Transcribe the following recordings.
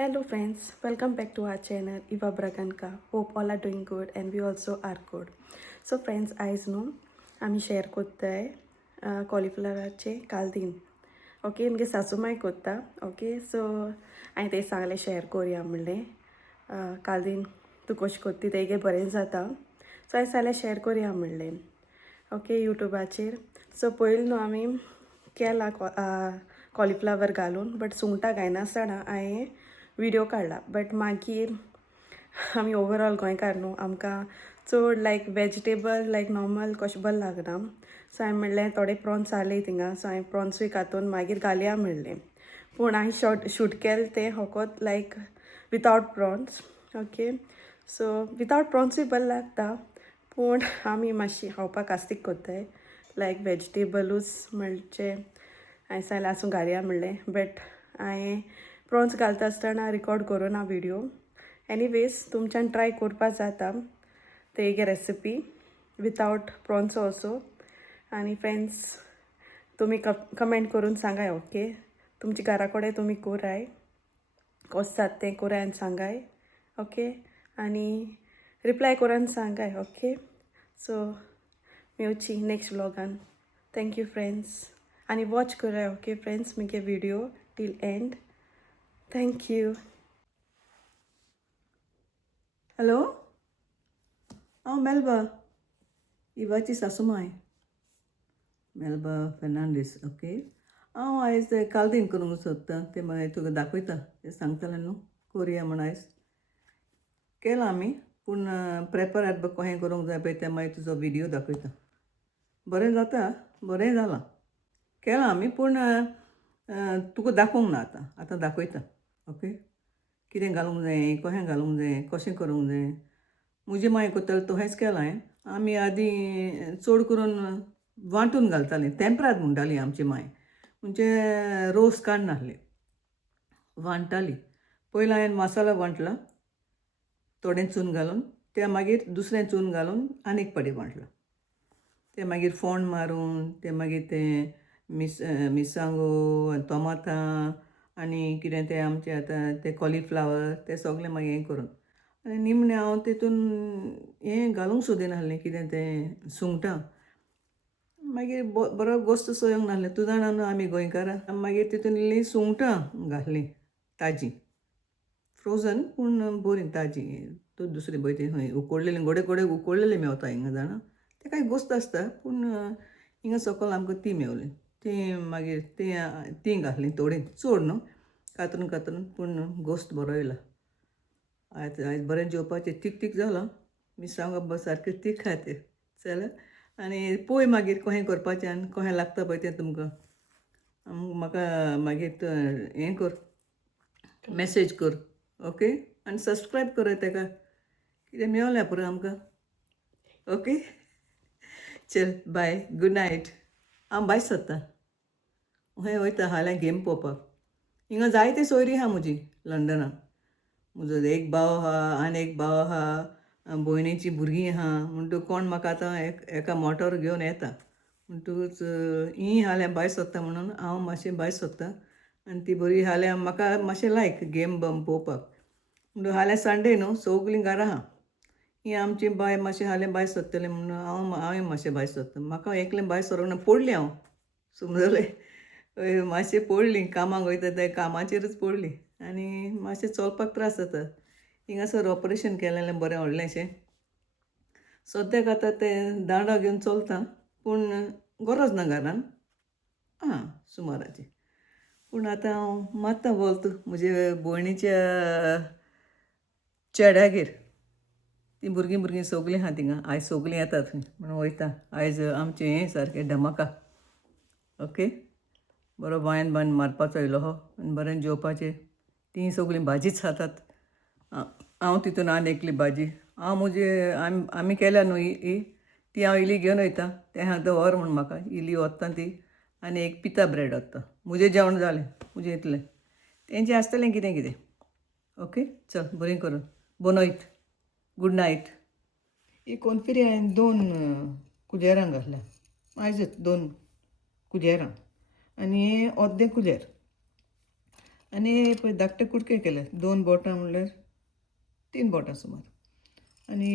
Hello friends, welcome back to our channel Eva Braganka. Hope all are doing good and we also are good. So friends, आयज न्हू आमी share कोत्ताय कॉलीफ्लावराचे कालदीन. Okay मगे सासूमाय कोत्ता. Okay so हांवें ते सांगलें शेअर कोरया म्हणलें कालदीन तूं कशें कोत्ती तेगे बरें जाता. सो हांवें सांगलें शेअर कोरया म्हणलें. ओके यूट्यूबाचेर. सो पयलीं न्हू आमी केला कॉलीफ्लावर घालून बट सुंगटां घायनासतना हांवें व्हिडिओ काडला. बट मागीर आमी ओवरऑल गोंयकार न्हू आमकां चड लायक वेजिटेबल लायक नॉर्मल कशें बरें लागना. सो हांवें म्हणलें थोडे प्रॉन्स जाले थिंगा. सो हांवें प्रॉन्सूय कातून मागीर घालया म्हणलें. पूण हांवें शूट केलें तें फकत लायक without prawns. Okay so without प्रॉन्सूय बरें लागता पूण आमी मातशी खावपाक कास्तीक कोत्ताय लायक वेजिटेबलूच म्हणचे हांवें सांगलें आसूं घालया म्हणलें. बट हांवें प्रॉन्स घालता आसतना रिकॉर्ड करूं ना व्हिडिओ. एनीवेज तुमच्यान ट्राय करपा जाता तेगे रेसिपी विथआवट प्रॉन्स ऑल्सो. आनी फ्रेंड्स तुमी कमेंट करून सांगाय. ओके तुमच्या घरा कडेन तुमी कोराय कशें जाता तें कोराय आनी सांगाय. ओके आनी रिप्लाय कोरान सांगाय. ओके सो मेवची नेक्स्ट व्लॉगान. थँक्यू फ्रेंड्स आनी वॉच कराय. ओके फ्रेंड्स मुगे व्हिडिओ टील एंड. Thank you. हॅलो हांव मेलबा इवाची सासूमाय मेलबा फेर्नांडीस. ओके हांव आयज ते कालदीन करूंक सोदतां तें मागीर तुका दाखयता तें सांगतलें न्हू कोरया म्हण आयज केलां आमी. पूण प्रेपर आतां कशें करूंक जाय पळय तें मागीर तुजो व्हिडियो दाखयता. बरें जाता बरें जालां केलां आमी पूण तुका दाखोवंक ना आतां दाखयता. ओके कितें घालूंक जाय कशें घालूंक जाय कशें करूंक जाय म्हजें मागीर कोत्तालें तशेंच केलां हांवें. आमी आदीं चड करून वांटून घालतालीं तेंपराद म्हणटालीं आमची माय म्हणजे रोस काडनासलीं वांटतालीं. पयलीं हांवें मसालो वांटला थोडें चून घालून तें मागीर दुसरें चून घालून आनीक पाटी वांटलां. तें मागीर फोंड मारून तें मागीर तें मिरसांगो टोमाटां आनी कितें तें आमचें आतां तें कॉलीफ्लावर तें सगळें मागीर हें करून आनी निमणें हांव तितून हें घालूंक सोदिनासलें कितें तें सुंगटां. मागीर बरो गोस्त सोयोंक नासलें. तूं जाणा न्हू आमी गोंयकारां मागीर तितून इल्लीं सुंगटां घातलीं ताजीं फ्रोझन पूण बरीं ताजीं. तूं दुसरी पळय ती खंय उकोडलेलीं गोडे गोडे उकोडलेलीं मेवता हिंगा जाणा. तें कांय गोस्त आसता पूण हिंगा सकयल आमकां तीं मेवलीं. तीं मागीर तीं घातलीं थोडीं चड न्हू कातरून पूण गोस्त बरो येयला. आयज बरें जेवपाचें तीख तीख जालां. मिरसांगो सारकें तीख आहा तें चल. आनी पळय मागीर कशें करपाचें आनी कशें लागता पळय तें तुमकां म्हाका मागीर हें कर मॅसेज कर. ओके आनी सबस्क्रायब कर तेका कितें मेवल्यार पुरो आमकां. ओके चल बाय गूड नायट. हांव भायर सरतां खंय वयता हाल्यां गेम पळोवपाक. हिंगा जायती सोयरीं आहा म्हजी लंडनाक. म्हजो एक भाव आहा आनी एक भाव आहा भयणीचीं भुरगीं आहा म्हणटकूच कोण म्हाका आतां एका मोटोर घेवन येता म्हणटकूच हीं हाल्यां भायर सरता म्हणून हांव मातशें भायर सरतां. आनी ती बरी हाल्यां म्हाका मातशें लायक गेम पळोवपाक म्हणटून हाल्यां संडे न्हू सगलीं घरा आहा. ही आमची बाय मातशें हाल्यां भायर सरतलें म्हणून हांवें मातशें भायर सरता. म्हाका एकलें भायर सरोंक ना पडलें हांव समजलें मातशें पडलीं कामाक वयता तें कामाचेरूच पडलीं आनी मातशें चलपाक त्रास जाता. हिंगासर ऑपरेशन केलेलें बरें व्हडलेंशें. सद्याक आतां तें दांडा घेवन चलता पूण गरज ना घरान आं सुमाराचें. पूण आतां हांव मारता वोल्त म्हजे भयणीच्या चेड्यागेर. तीं भुरगीं सगलीं आहा थिंगा. आयज सगलीं येता थंय म्हणून वयता. आयज आमचें हें सारकें धमाका. ओके बरो बायन मारपाचो येयलो हो आनी बरें जेवपाचें. तीं सगलीं भाजीच खातात. हांव तितून आनी एकली भाजी हांव आमी केल्या न्हू ही ती हांव इली घेवन वयता. तें सांगता व्हर म्हूण म्हाका. इली व्हरता ती आनी एक पिता ब्रेड व्हरता. म्हजें जेवण जालें म्हजें इतलें. तेंचें आसतलें कितें कितें. ओके चल बरें करून बोनोयत. Good night. ही कोनफिरी हांवें 2 कुलेरां घातल्या आयजच 2 कुलेरां आनी हें अर्दें कुलेर आनी पळय धाकटे कुडके केले 2 बोटां म्हणल्यार 3 बोटां सुमार आनी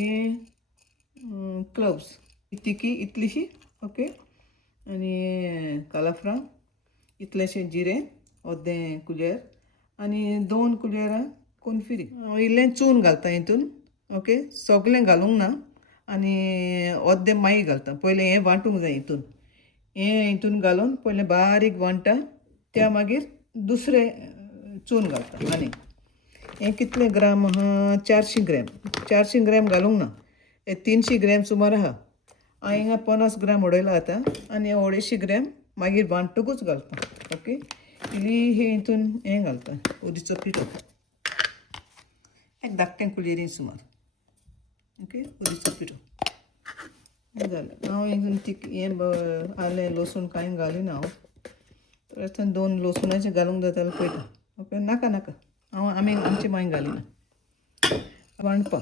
क्लोव्स तिकी इतलीशी ओके आनी कालाफ्रां इतलेशें जिरें अर्दें कुलेर आनी 2 कुलेरां कोनफिरी इल्लें चून घालता हितून ओके सगळें घालूंक ना आनी अर्दें मागीर घालता पयलें हें वांटूंक जाय हितून घालून पयलें बारीक वांटा त्या मागीर दुसरें चून घालता आनी हें कितले ग्राम आहा 400 ग्रॅम घालूंक ना हे 300 ग्रॅम सुमार आहा हांव हिंगा 50 ग्राम उडयला आतां आनी 250 ग्रॅम मागीर वांटूकूच घालता ओके इल्ली हे हितून हें घालता उडीचो पिठो एक धाकटें कुलेरीन सुमार ओके उडीचो पिठो जालें हांव हितून हें आलें लसूण कांय घालिना हांव तर 2 लसुणाचें घालूंक जाता जाल्यार पळयता ओके नाका आमी आमचे मागीर घालिना वांटपा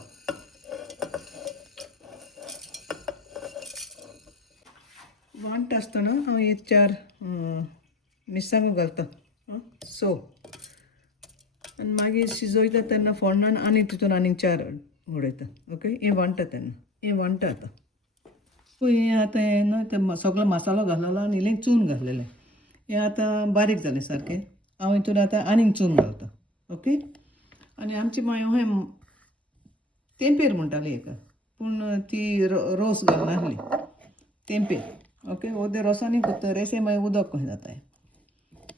वांटता आसतना हांव हे 4 मिरसांगो घालता आनी मागीर शिजोयता तेन्ना फोण्णान आनी तितून आनीक 4 उडयता ओके हें वांटता तेन्ना हें वांटता आतां हें आतां हें न्हय तें सगळो मसालो घाललेलो आनी इल्लें चून घातलेलें हें आतां बारीक जालें सारकें हांव हितून आतां आनीक चून घालता ओके आनी आमची माय हें तेंपेर म्हणटाली हेका पूण ती रोस घालनासली तेंपेर ओके ओद्या रोसांनी करता रेसे मागीर उदक कशें जाता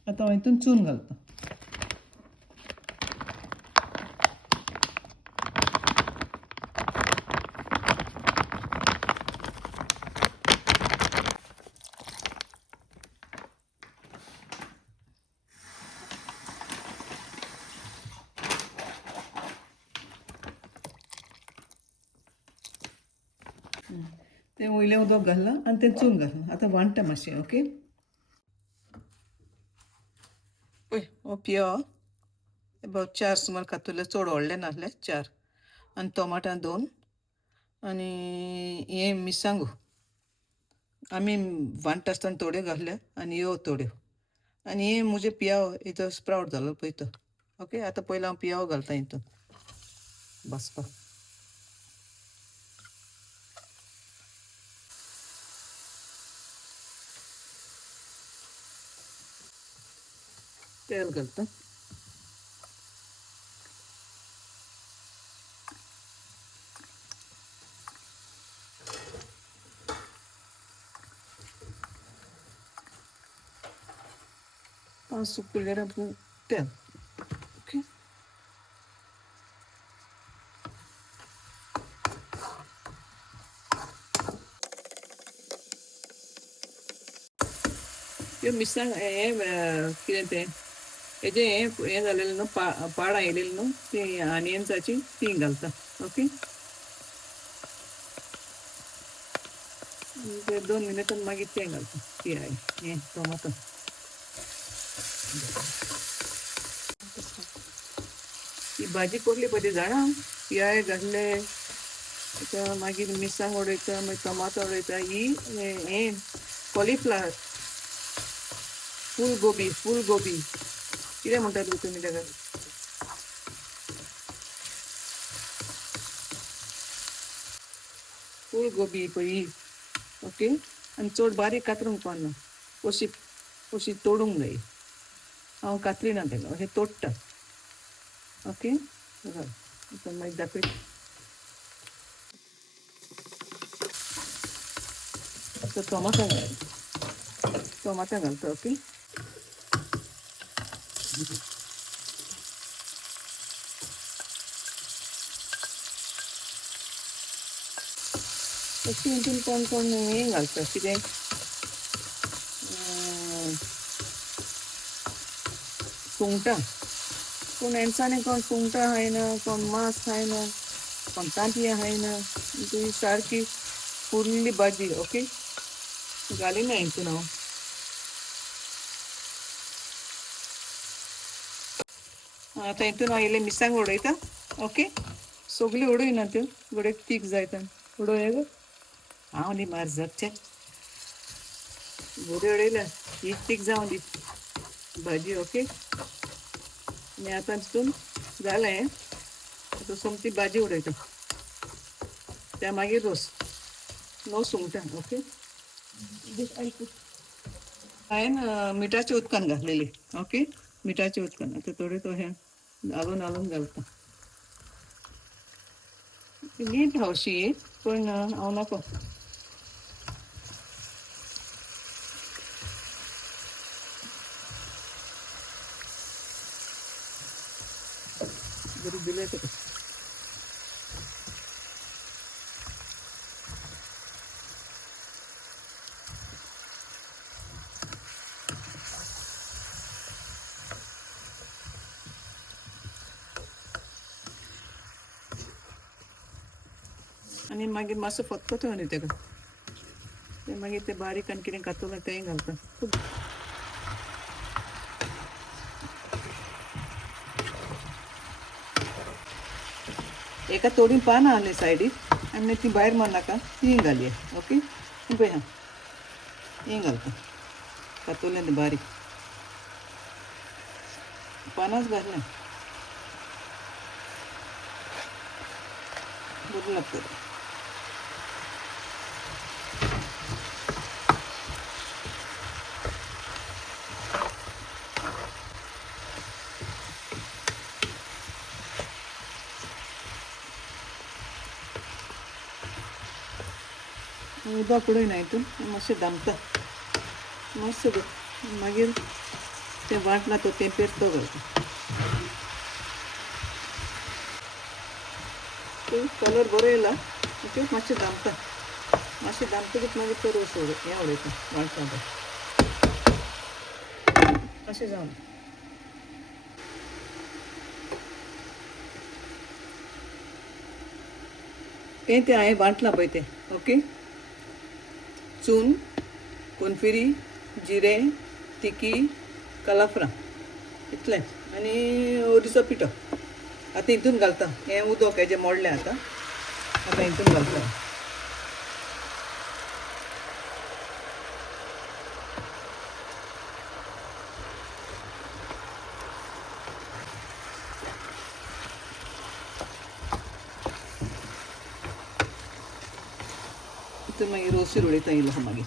आतां हांव हितून चून घालता तें वयलें उदक घालना आनी तें चून घालना आतां वांटता मातशें ओके पळय हो पियो अबावट 4 सुमार कातरले चड व्हडले नासले 4 आनी टोमाटां 2 आनी हे मिरसांगो आमी वांटता आसतना थोड्यो घातल्या आनी ह्यो थोड्यो आनी हे म्हजे पियाव हितून स्प्रावट जालो पळय तो ओके आतां पयलीं हांव पियाव घालता हितून भाजपाक तेल घालता सुकलेरा तेल ओके ह्यो मिरसांग हें कितें तें हेजें हें जालेलें न्हू पाडां येयलेलीं न्हू ती आनियन्साची ती घालता ओके 2 मिनटान मागीर तें घालता ती हें टोमाटो ही भाजी कोरली पळय ती जाणा पियाय घातले मागीर मिरसांग उडयता मागीर टोमाटो उडयता ही हें कॉलीफ्लावर फूल गोबी कितें म्हणटात तुमी ताका फूल गोबी पळय ही ओके आनी चड बारीक कातरूंक पावना अशी तोडूंक जाय हांव कातरिना तेका अशें तोडटा ओके मागीर दाखयता टोमाटां घालता ओके अशी हितून कोण हें घालता कितें सुंगटां कोण एणसाणें कोण सुंगटां खायना कोण मांस खायना कोण तांतयां खायना ती सारकी फुल्ली भाजी ओके घालिना हितून हांव आतां हितून हांव इल्लें मिरसांग उडयता ओके सगळी उडयना त्यो गोडे तीख जायत उडोय गो हांव न्ही मार जगचें बरी उडयल्या ही तीख जावं दी भाजी ओके आणि आता तितून जालें आता सोमती भाजी उडयता त्या मागीर रोस नो सुंगटां ओके हांवें मिठाच्या उदकान घातलेली ओके मिठाच्या उदकान आता थोडे तो हे घालून घालता नीट हवशी पण हांव नाको बरी दिले तुका आनी मागीर मातसो फतफतो न्ही तेका ते मागीर ते बारीक आनी कितें कातून तेंय घालता एका थोडी पानां आहली सायडीक आनी ती भायर मारनाका ती घालया ओके पळय हा ही घालता कातोलें तें बारीक पानांच घालना बरें लागता उदक उडयना हितून मातशें दामता मातसो मागीर तें वांटना तो तेंपेर तो घालता कलर बरो येयला ओके मातशें दामता मागीर तो रोस हें उडयता वांटता तो अशें जावन तें हांवें वांटलां पळय तें ओके चून कोनफिरी जिरें तिकी कलाफ्रां इतलें आनी ओरिचो पिठो आतां हितून घालता हें उदक हेजें मोडलें आतां हितून घालता हितून मागीर रोसूर उडयता इल्लो मागीर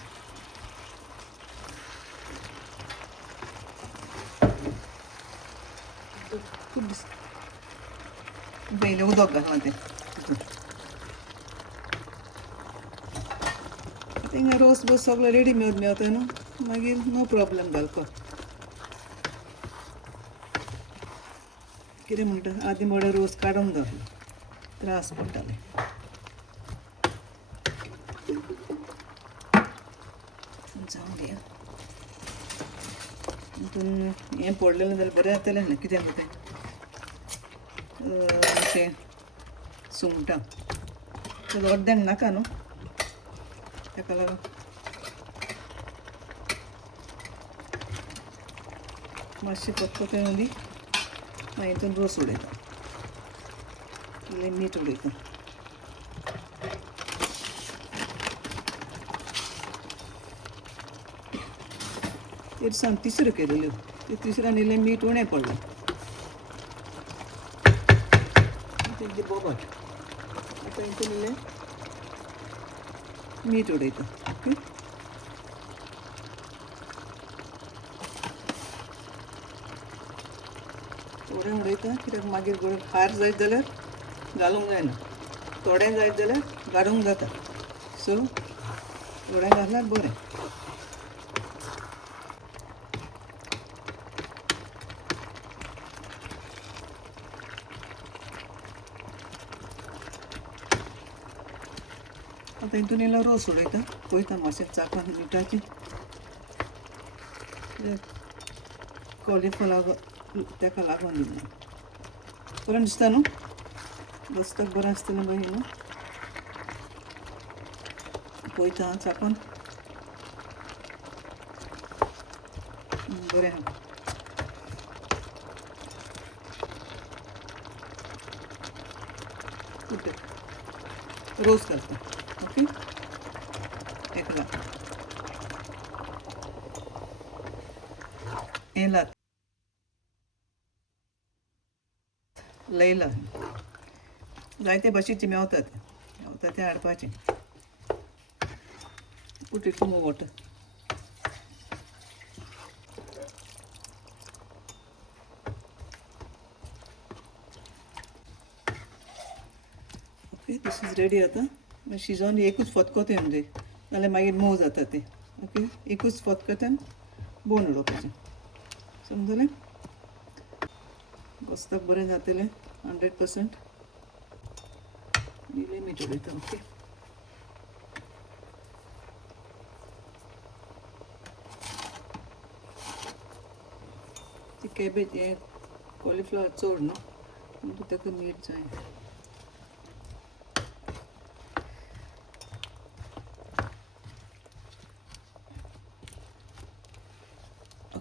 खूब पयलें उदक घालना तें हिंगा रोस बस सगळो रेडी मेवता न्हू मागीर नो प्रॉब्लेम घालपाक कितें म्हणटा आदीं मोडे रोस काडून दवरलो त्रास पडटाले जावं दिया हितून हें पडलेलें जाल्यार बरें जातलें न्ही कितें तें अशें सुंगटां तें अर्दें नाका न्हू ताका लागून मातशें फतफतें घाली मागीर हितून रोस उडयता इल्लें मीठ उडयता इरसांग तिसऱ्यो केलेल्यो ते तिसऱ्यान इल्लें मीठ उणें पडलें तेजे बोबाट आतां हितून इल्लें मीठ उडयता ओके थोडें उडयता कित्याक मागीर खार जायत जाल्यार घालूंक जायना थोडें जायत जाल्यार काडूंक जाता सो थोडें घातल्यार बरें आतां हितून इल्लो रोस उडयता पळयता मातशें चाखून मिठाची कॉलीफ्लावर ताका लागून दिना बरें दिसता न्हू बसताक बरें आसतलें मागीर न्हू पळयता चाखून बरें आहा रोस घालता ओके एक लाख हें लात लयला जायते भाशेचे मेवतात ते हाडपाचे put it more water. Okay this is ready आता शिजोवन एकूच फतकोते म्हणजे नाल्यार मागीर मोव जाता ते ओके एकूच फतकोत्यान बोवन उडोवपाचें समजलें बसताक बरें जातलें 100% इल्लें मीठ उडयता ओके ती कॅबेज हें कॉलीफ्लावर चड न्हू म्हणून ताका मीठ जाय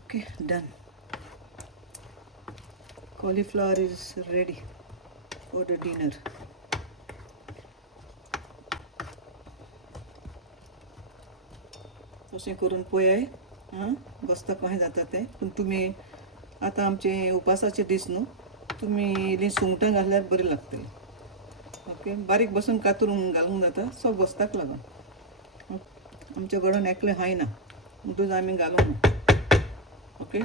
Okay, done. Cauliflower is ready for the dinner. तशें करून पळय आं बसता कशें जाता तें पूण तुमी आतां आमचे उपासाचे दीस न्हू तुमी इल्लीं सुंगटां घातल्यार बरें लागतलें ओके बारीक बसून कातरून घालूंक जाता सो बसताक लागून आमच्या घरान एकलें हाय ना म्हणटूच आमी घालूंक ना ओके